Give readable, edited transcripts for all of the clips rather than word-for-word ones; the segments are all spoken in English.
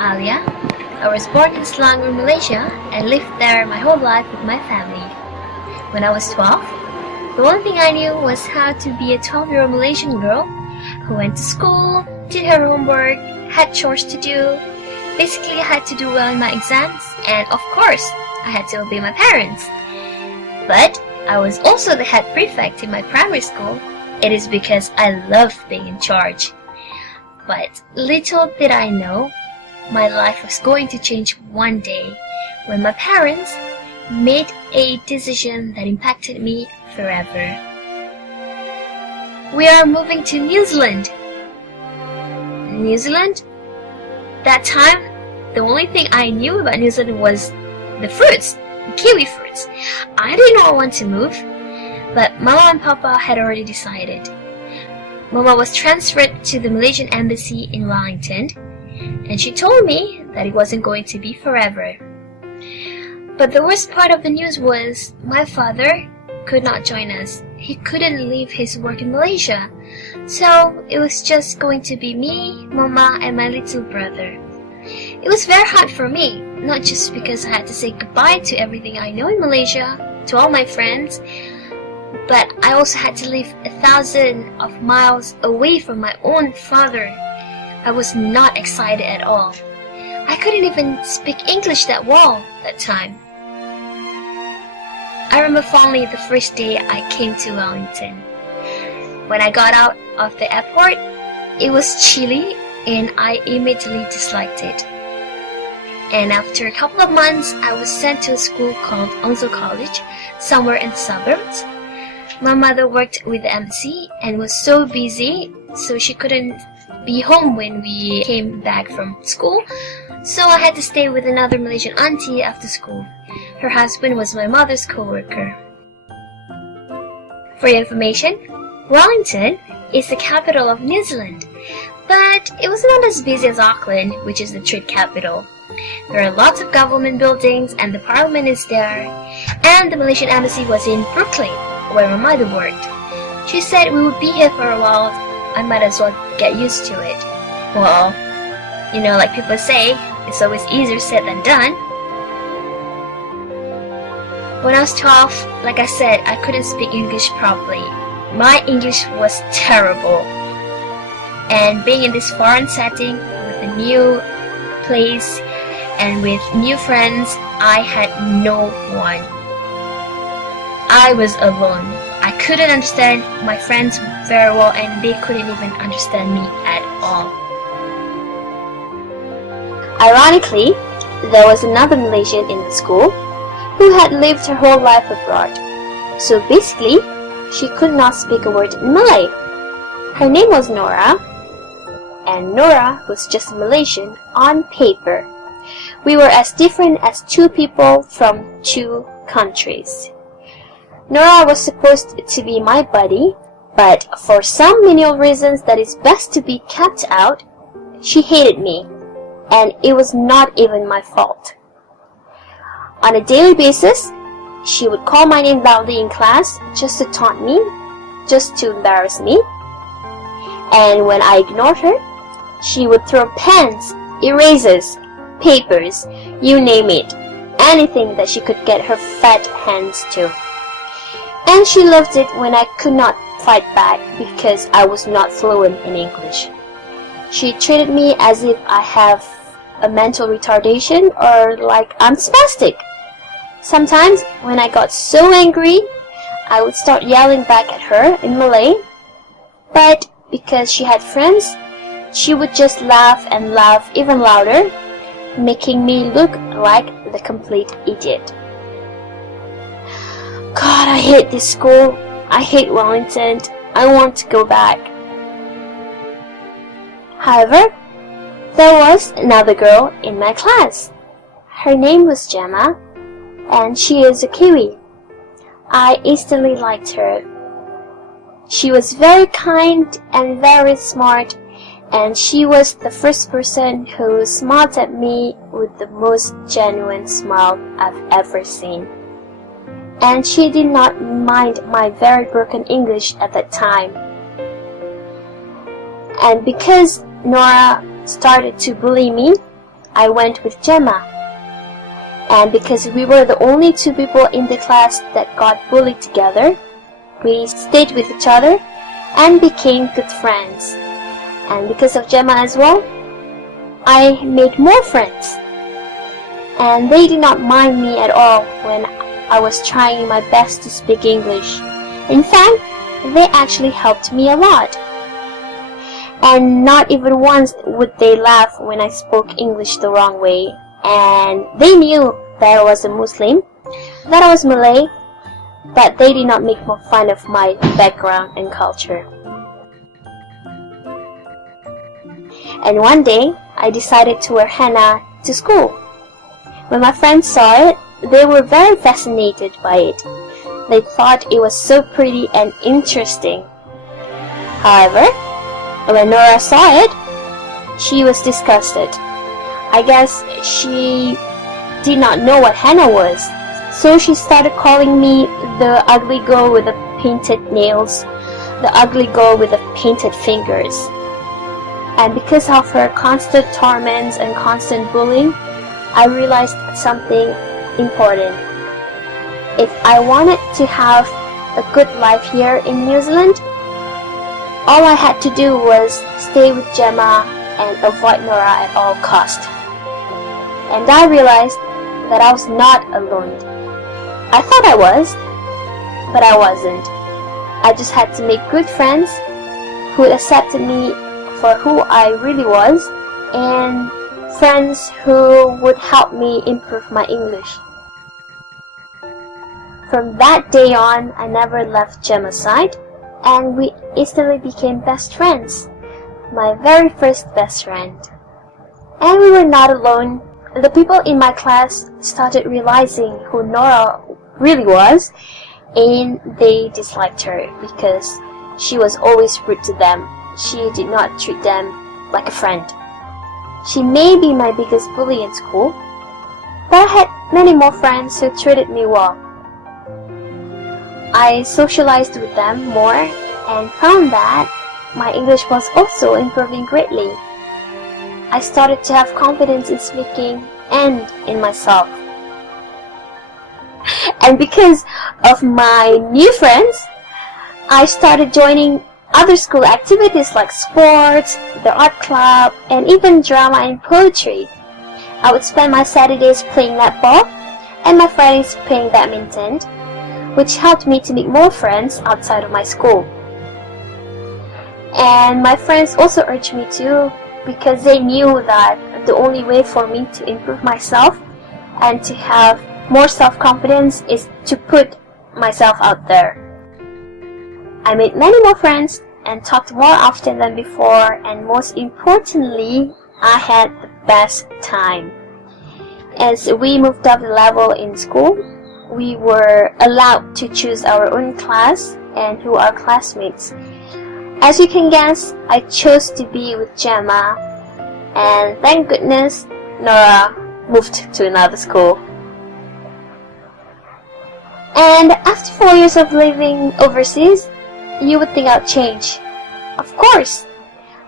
Aliya. I was born in Selangor, Malaysia, and lived there my whole life with my family. When I was 12, the only thing I knew was how to be a 12-year-old Malaysian girl who went to school, did her homework, had chores to do, basically had to do well in my exams, and of course, I had to obey my parents. But I was also the head prefect in my primary school. It is because I loved being in charge. But little did I know, my life was going to change one day when my parents made a decision that impacted me forever. We are moving to New Zealand. New Zealand? That time, the only thing I knew about New Zealand was the fruits, the kiwi fruits. I did not want to move, but Mama and Papa had already decided. Mama was transferred to the Malaysian Embassy in Wellington, and she told me that it wasn't going to be forever. But the worst part of the news was my father could not join us. He couldn't leave his work in Malaysia, so it was just going to be me, Mama, and my little brother. It was very hard for me, not just because I had to say goodbye to everything I know in Malaysia, to all my friends, but I also had to live 1,000 of miles away from my own father. I was not excited at all. I couldn't even speak English that well that time. I remember fondly the first day I came to Wellington. When I got out of the airport, it was chilly and I immediately disliked it. And after a couple of months, I was sent to a school called Onslow College, somewhere in the suburbs. My mother worked with the embassy and was so busy, so she couldn't be home when we came back from school. So I had to stay with another Malaysian auntie after school. Her husband was my mother's co-worker. For your information, Wellington is the capital of New Zealand, but it was not as busy as Auckland, which is the trade capital. There are lots of government buildings and the parliament is there, and the Malaysian embassy was in Brooklyn, where my mother worked. She said we would be here for a while. I might as well get used to it. Well, you know, like people say, it's always easier said than done. When I was 12, like I said, I couldn't speak English properly. My English was terrible. And being in this foreign setting with a new place and with new friends, I had no one. I was alone. I couldn't understand my friends very well and they couldn't even understand me at all. Ironically, there was another Malaysian in the school who had lived her whole life abroad. So basically, she could not speak a word in Malay. Her name was Nora, and Nora was just Malaysian on paper. We were as different as two people from two countries. Nora was supposed to be my buddy, but for some menial reasons that is best to be kept out, she hated me, and it was not even my fault. On a daily basis, she would call my name loudly in class just to taunt me, just to embarrass me. And when I ignored her, she would throw pens, erasers, papers, you name it, anything that she could get her fat hands to. And she loved it when I could not fight back because I was not fluent in English. She treated me as if I have a mental retardation or like I'm spastic. Sometimes when I got so angry, I would start yelling back at her in Malay, but because she had friends, she would just laugh and laugh even louder, making me look like the complete idiot. God, I hate this school. I hate Wellington. I want to go back. However, there was another girl in my class. Her name was Gemma, and she is a Kiwi. I instantly liked her. She was very kind and very smart, and she was the first person who smiled at me with the most genuine smile I've ever seen. And she did not mind my very broken English at that time. And because Nora started to bully me, I went with Gemma. And because we were the only two people in the class that got bullied together, we stayed with each other and became good friends. And because of Gemma as well, I made more friends. And they did not mind me at all when I was trying my best to speak English. In fact, they actually helped me a lot. And not even once would they laugh when I spoke English the wrong way. And they knew that I was a Muslim, that I was Malay, but they did not make more fun of my background and culture. And one day, I decided to wear henna to school. When my friends saw it, they were very fascinated by it. They thought it was so pretty and interesting. However, when Nora saw it, she was disgusted. I guess she did not know what henna was, so she started calling me the ugly girl with the painted nails, the ugly girl with the painted fingers. And because of her constant torments and constant bullying, I realized something important. If I wanted to have a good life here in New Zealand, all I had to do was stay with Gemma and avoid Nora at all costs. And I realized that I was not alone. I thought I was, but I wasn't. I just had to make good friends who accepted me for who I really was, and friends who would help me improve my English. From that day on, I never left Gemma's side, and we instantly became best friends. My very first best friend. And we were not alone. The people in my class started realizing who Nora really was, and they disliked her because she was always rude to them. She did not treat them like a friend. She may be my biggest bully in school, but I had many more friends who treated me well. I socialized with them more and found that my English was also improving greatly. I started to have confidence in speaking and in myself. And because of my new friends, I started joining other school activities like sports, the art club, and even drama and poetry. I would spend my Saturdays playing netball and my Fridays playing badminton, which helped me to make more friends outside of my school. And my friends also urged me to, because they knew that the only way for me to improve myself and to have more self-confidence is to put myself out there. I made many more friends and talked more often than before, and most importantly, I had the best time. As we moved up the level in school, we were allowed to choose our own class and who are classmates. As you can guess, I chose to be with Gemma, and thank goodness Nora moved to another school. And after 4 years of living overseas, you would think I'd change. Of course,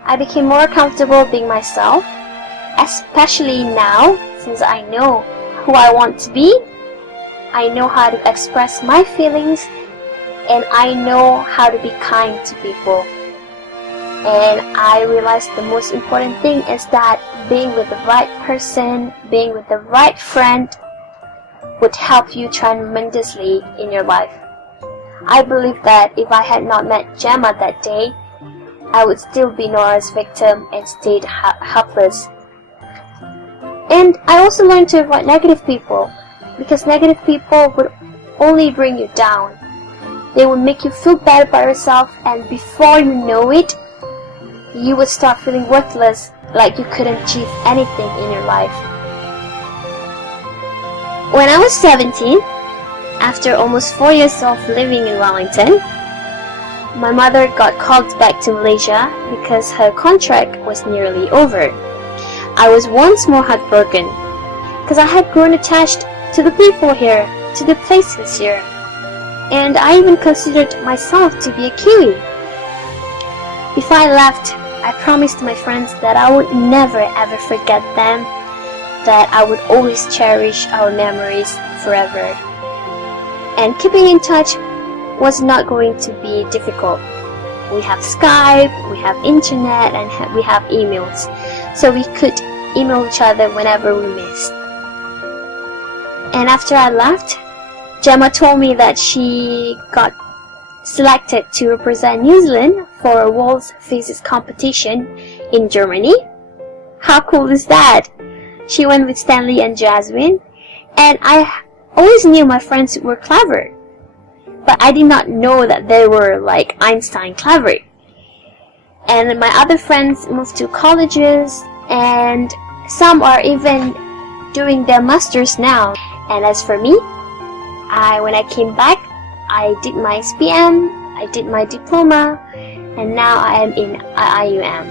I became more comfortable being myself, especially now since I know who I want to be. I know how to express my feelings, and I know how to be kind to people. And I realized the most important thing is that being with the right person, being with the right friend would help you tremendously in your life. I believe that if I had not met Gemma that day, I would still be Nora's victim and stayed helpless. And I also learned to avoid negative people, because negative people would only bring you down. They would make you feel bad about yourself, and before you know it, you would start feeling worthless, like you couldn't achieve anything in your life. When I was 17, after almost 4 years of living in Wellington, my mother got called back to Malaysia because her contract was nearly over. I was once more heartbroken because I had grown attached to the people here, to the places here, and I even considered myself to be a Kiwi. Before I left, I promised my friends that I would never ever forget them, that I would always cherish our memories forever. And keeping in touch was not going to be difficult. We have Skype, we have internet, and we have emails, so we could email each other whenever we missed. And after I left, Gemma told me that she got selected to represent New Zealand for a World Faces competition in Germany. How cool is that? She went with Stanley and Jasmine, and I always knew my friends were clever, but I did not know that they were like Einstein clever. And my other friends moved to colleges, and some are even doing their masters now. And as for me, when I came back, I did my SPM, I did my diploma, and now I am in IUM.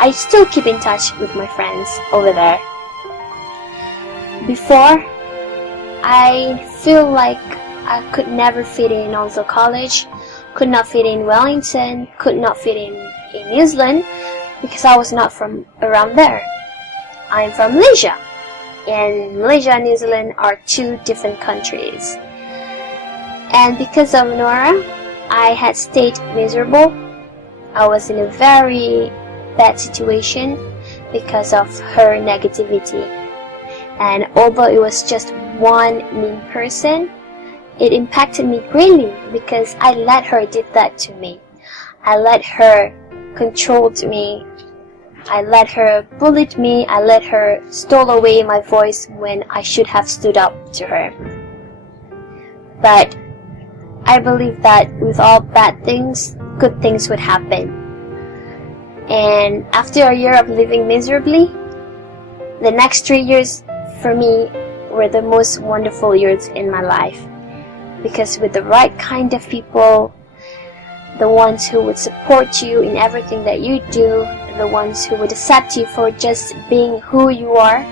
I still keep in touch with my friends over there. Before, I feel like I could never fit in Oslo College, could not fit in Wellington, could not fit in New Zealand, because I was not from around there. I'm from Malaysia, and Malaysia and New Zealand are two different countries. And because of Nora, I had stayed miserable. I was in a very bad situation because of her negativity. And although it was just one mean person, it impacted me greatly because I let her did that to me. I let her control me. I let her bullied me. I let her stole away my voice when I should have stood up to her. But I believe that with all bad things, good things would happen. And after a year of living miserably, the next 3 years for me were the most wonderful years in my life. Because with the right kind of people, the ones who would support you in everything that you do, the ones who would accept you for just being who you are,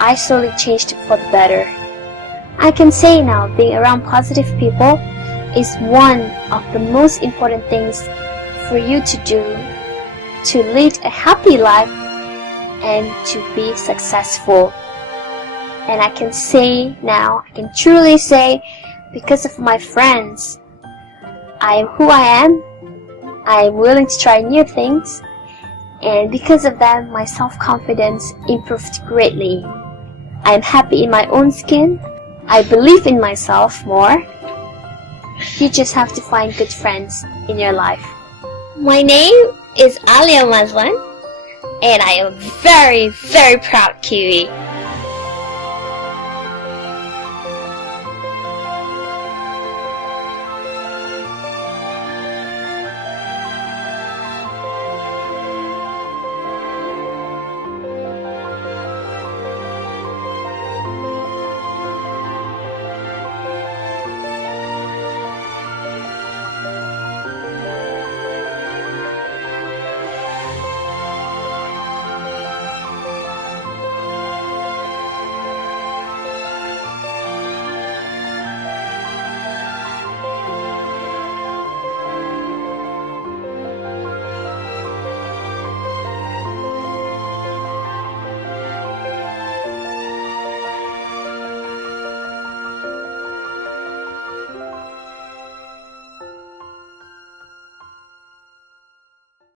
I slowly changed for the better. I can say now, being around positive people is one of the most important things for you to do to lead a happy life and to be successful. And I can say now, I can truly say, because of my friends, I am who I am. I am willing to try new things, and because of them, my self-confidence improved greatly. I am happy in my own skin. I believe in myself more. You just have to find good friends in your life. My name is Aliya Mazlan, and I am very, very proud Kiwi.